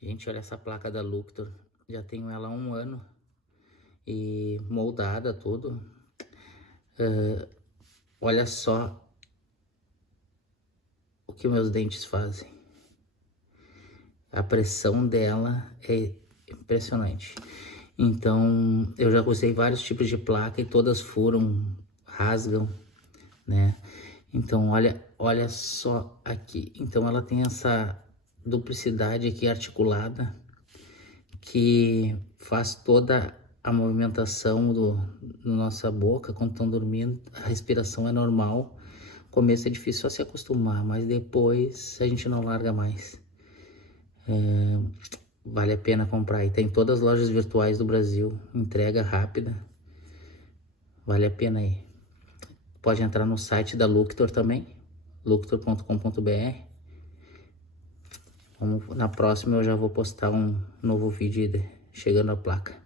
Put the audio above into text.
Gente, olha essa placa da Luctor. Já tenho ela há 1 ano e moldada tudo. Olha só o que meus dentes fazem. A pressão dela é impressionante. Então, eu já usei vários tipos de placa e todas furam, rasgam, né? Então, olha só aqui. Então, ela tem essa duplicidade aqui articulada que faz toda a movimentação da nossa boca quando estão dormindo. A respiração é normal. No começo é difícil só se acostumar, mas depois a gente não larga mais. Vale a pena comprar. E tem todas as lojas virtuais do Brasil. Entrega rápida. Vale a pena aí. Pode entrar no site da Luctor também. luctor.com.br. Na próxima eu já vou postar um novo vídeo chegando a placa.